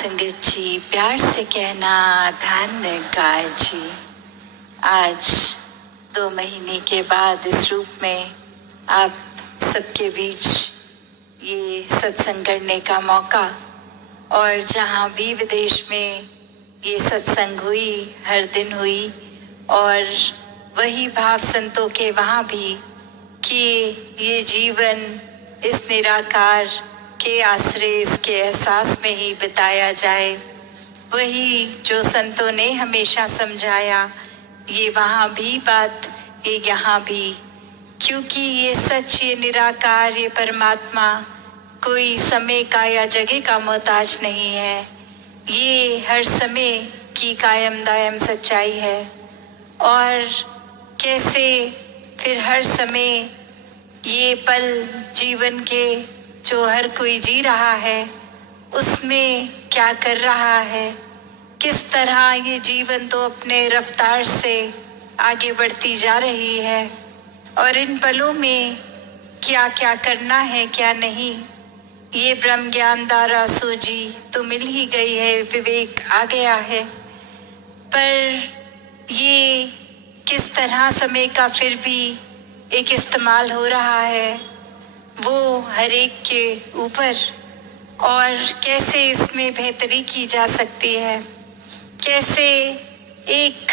संगत जी, प्यार से कहना धन्यकार जी। आज 2 महीने के बाद इस रूप में आप सबके बीच ये सत्संग करने का मौका, और जहाँ भी विदेश में ये सत्संग हुई, हर दिन हुई, और वही भाव संतों के वहाँ भी कि ये जीवन इस निराकार के आश्रय, इसके एहसास में ही बिताया जाए। वही जो संतों ने हमेशा समझाया, ये वहाँ भी बात, ये यहाँ भी, क्योंकि ये सच, ये निराकार, ये परमात्मा कोई समय का या जगह का मोहताज नहीं है। ये हर समय की कायम दायम सच्चाई है। और कैसे फिर हर समय ये पल जीवन के जो हर कोई जी रहा है, उसमें क्या कर रहा है, किस तरह ये जीवन तो अपने रफ्तार से आगे बढ़ती जा रही है, और इन पलों में क्या क्या करना है, क्या नहीं, ये ब्रह्म ज्ञान द्वारा सूझी तो मिल ही गई है, विवेक आ गया है। पर ये किस तरह समय का फिर भी एक इस्तेमाल हो रहा है, वो हर एक के ऊपर, और कैसे इसमें बेहतरी की जा सकती है। कैसे एक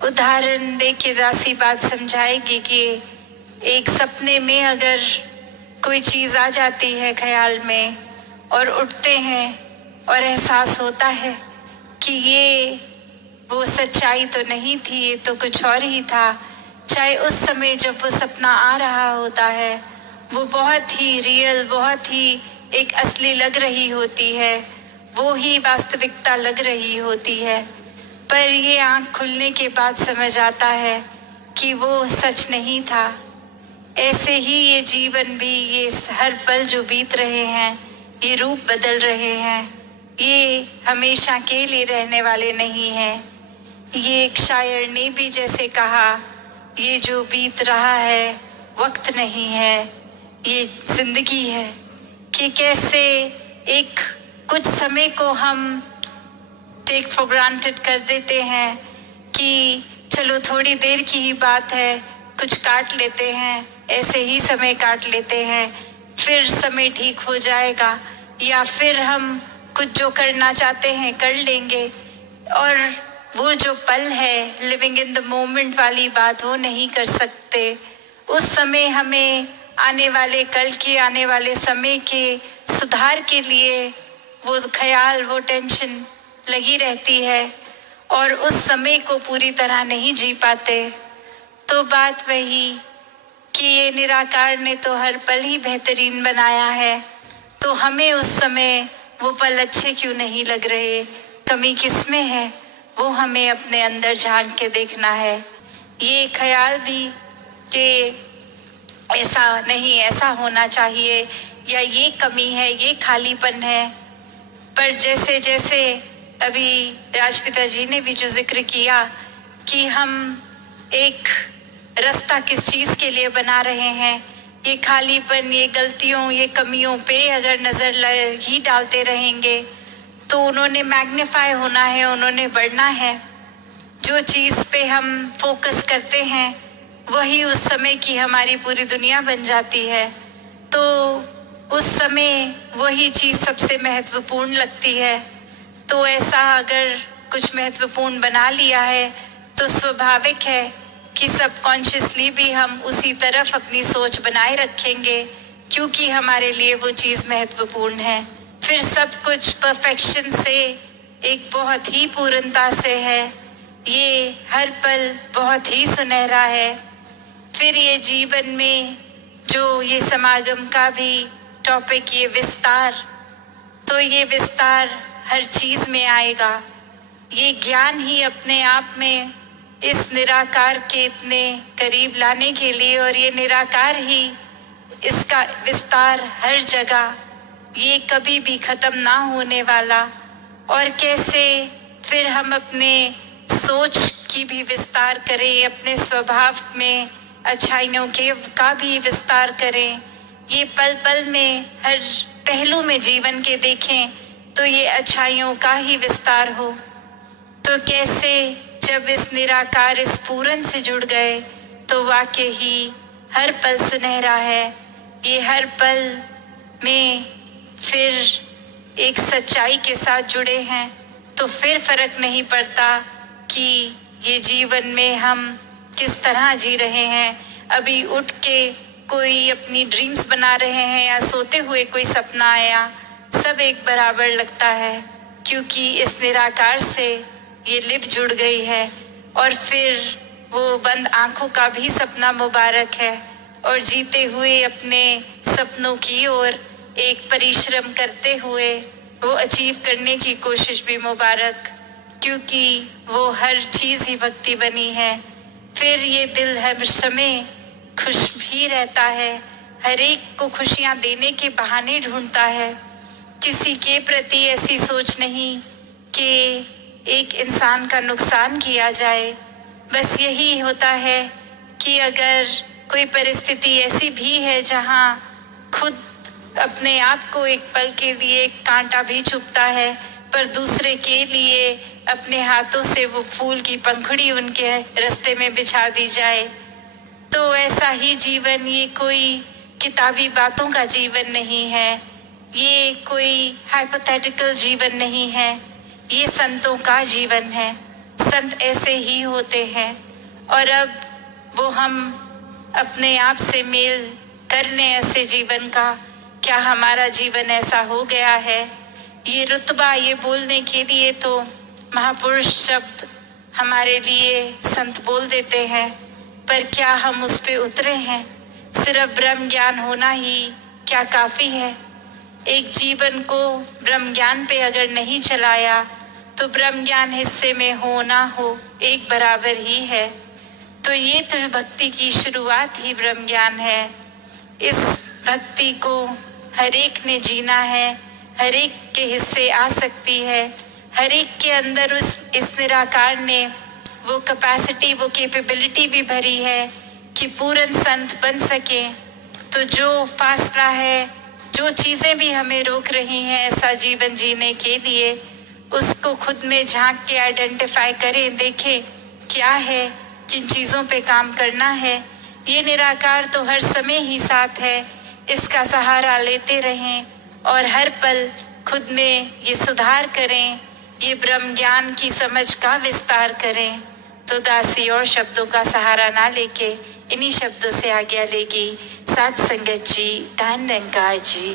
उदाहरण दे के दासी बात समझाएगी कि एक सपने में अगर कोई चीज़ आ जाती है ख्याल में, और उठते हैं और एहसास होता है कि ये वो सच्चाई तो नहीं थी, ये तो कुछ और ही था। चाहे उस समय जब वो सपना आ रहा होता है, वो बहुत ही रियल, बहुत ही एक असली लग रही होती है, वो ही वास्तविकता लग रही होती है। पर ये आँख खुलने के बाद समझ आता है कि वो सच नहीं था। ऐसे ही ये जीवन भी, ये हर पल जो बीत रहे हैं, ये रूप बदल रहे हैं, ये हमेशा के लिए रहने वाले नहीं हैं। ये एक शायर ने भी जैसे कहा, ये जो बीत रहा है वक्त नहीं है, ये जिंदगी है। कि कैसे एक कुछ समय को हम टेक फॉर ग्रांटेड कर देते हैं कि चलो थोड़ी देर की ही बात है, कुछ काट लेते हैं, ऐसे ही समय काट लेते हैं, फिर समय ठीक हो जाएगा, या फिर हम कुछ जो करना चाहते हैं कर लेंगे। और वो जो पल है, लिविंग इन द मोमेंट वाली बात, वो नहीं कर सकते। उस समय हमें आने वाले कल के, आने वाले समय के सुधार के लिए वो ख्याल, वो टेंशन लगी रहती है, और उस समय को पूरी तरह नहीं जी पाते। तो बात वही कि ये निराकार ने तो हर पल ही बेहतरीन बनाया है, तो हमें उस समय वो पल अच्छे क्यों नहीं लग रहे, कमी किस में है, वो हमें अपने अंदर झांक के देखना है। ये ख्याल भी कि ऐसा नहीं, ऐसा होना चाहिए, या ये कमी है, ये खालीपन है। पर जैसे जैसे अभी राजपिता जी ने भी जो जिक्र किया कि हम एक रास्ता किस चीज़ के लिए बना रहे हैं, ये खालीपन, ये गलतियों, ये कमियों पे अगर नज़र ही डालते रहेंगे तो उन्होंने मैग्नीफाई होना है, उन्होंने बढ़ना है। जो चीज़ पे हम फोकस करते हैं वही उस समय की हमारी पूरी दुनिया बन जाती है। तो उस समय वही चीज़ सबसे महत्वपूर्ण लगती है। तो ऐसा अगर कुछ महत्वपूर्ण बना लिया है तो स्वाभाविक है कि सबकॉन्शियसली भी हम उसी तरफ अपनी सोच बनाए रखेंगे, क्योंकि हमारे लिए वो चीज़ महत्वपूर्ण है। फिर सब कुछ परफेक्शन से, एक बहुत ही पूर्णता से है, ये हर पल बहुत ही सुनहरा है। फिर ये जीवन में जो ये समागम का भी टॉपिक, ये विस्तार, तो ये विस्तार हर चीज़ में आएगा। ये ज्ञान ही अपने आप में इस निराकार के इतने करीब लाने के लिए, और ये निराकार ही इसका विस्तार हर जगह, ये कभी भी ख़त्म ना होने वाला। और कैसे फिर हम अपने सोच की भी विस्तार करें, अपने स्वभाव में अच्छाइयों के का भी विस्तार करें। ये पल पल में हर पहलू में जीवन के देखें तो ये अच्छाइयों का ही विस्तार हो। तो कैसे जब इस निराकार इस पूरन से जुड़ गए तो वाकई ही हर पल सुनहरा है। ये हर पल में फिर एक सच्चाई के साथ जुड़े हैं तो फिर फर्क नहीं पड़ता कि ये जीवन में हम किस तरह जी रहे हैं। अभी उठ के कोई अपनी ड्रीम्स बना रहे हैं या सोते हुए कोई सपना आया, सब एक बराबर लगता है, क्योंकि इस निराकार से ये लिप जुड़ गई है। और फिर वो बंद आंखों का भी सपना मुबारक है, और जीते हुए अपने सपनों की ओर एक परिश्रम करते हुए वो अचीव करने की कोशिश भी मुबारक, क्योंकि वो हर चीज़ ही भक्ति बनी है। फिर ये दिल हर समय खुश भी रहता है, हर एक को खुशियाँ देने के बहाने ढूंढता है। किसी के प्रति ऐसी सोच नहीं कि एक इंसान का नुकसान किया जाए। बस यही होता है कि अगर कोई परिस्थिति ऐसी भी है जहाँ खुद अपने आप को एक पल के लिए कांटा भी चुभता है, पर दूसरे के लिए अपने हाथों से वो फूल की पंखुड़ी उनके रास्ते में बिछा दी जाए, तो ऐसा ही जीवन, ये कोई किताबी बातों का जीवन नहीं है, ये कोई हाइपोथेटिकल जीवन नहीं है, ये संतों का जीवन है। संत ऐसे ही होते हैं। और अब वो हम अपने आप से मेल कर लें ऐसे जीवन का। क्या हमारा जीवन ऐसा हो गया है? ये रुतबा ये बोलने के लिए तो महापुरुष शब्द हमारे लिए संत बोल देते हैं, पर क्या हम उस पे उतरे हैं? सिर्फ ब्रह्म ज्ञान होना ही क्या काफ़ी है? एक जीवन को ब्रह्म ज्ञान पे अगर नहीं चलाया तो ब्रह्म ज्ञान हिस्से में हो ना हो एक बराबर ही है। तो ये तो भक्ति की शुरुआत ही ब्रह्म ज्ञान है। इस भक्ति को हर एक ने जीना है, हर एक के हिस्से आ सकती है, हर एक के अंदर इस निराकार ने वो कैपेसिटी वो कैपेबिलिटी भी भरी है कि पूर्ण संत बन सके। तो जो फासला है, जो चीज़ें भी हमें रोक रही हैं ऐसा जीवन जीने के लिए, उसको खुद में झांक के आइडेंटिफाई करें, देखें क्या है, किन चीज़ों पे काम करना है। ये निराकार तो हर समय ही साथ है, इसका सहारा लेते रहें और हर पल खुद में ये सुधार करें, ये ब्रह्म ज्ञान की समझ का विस्तार करें। तो दासी और शब्दों का सहारा ना लेके इन्हीं शब्दों से आज्ञा लेगी। साथ संगत जी, धन निरंकार जी।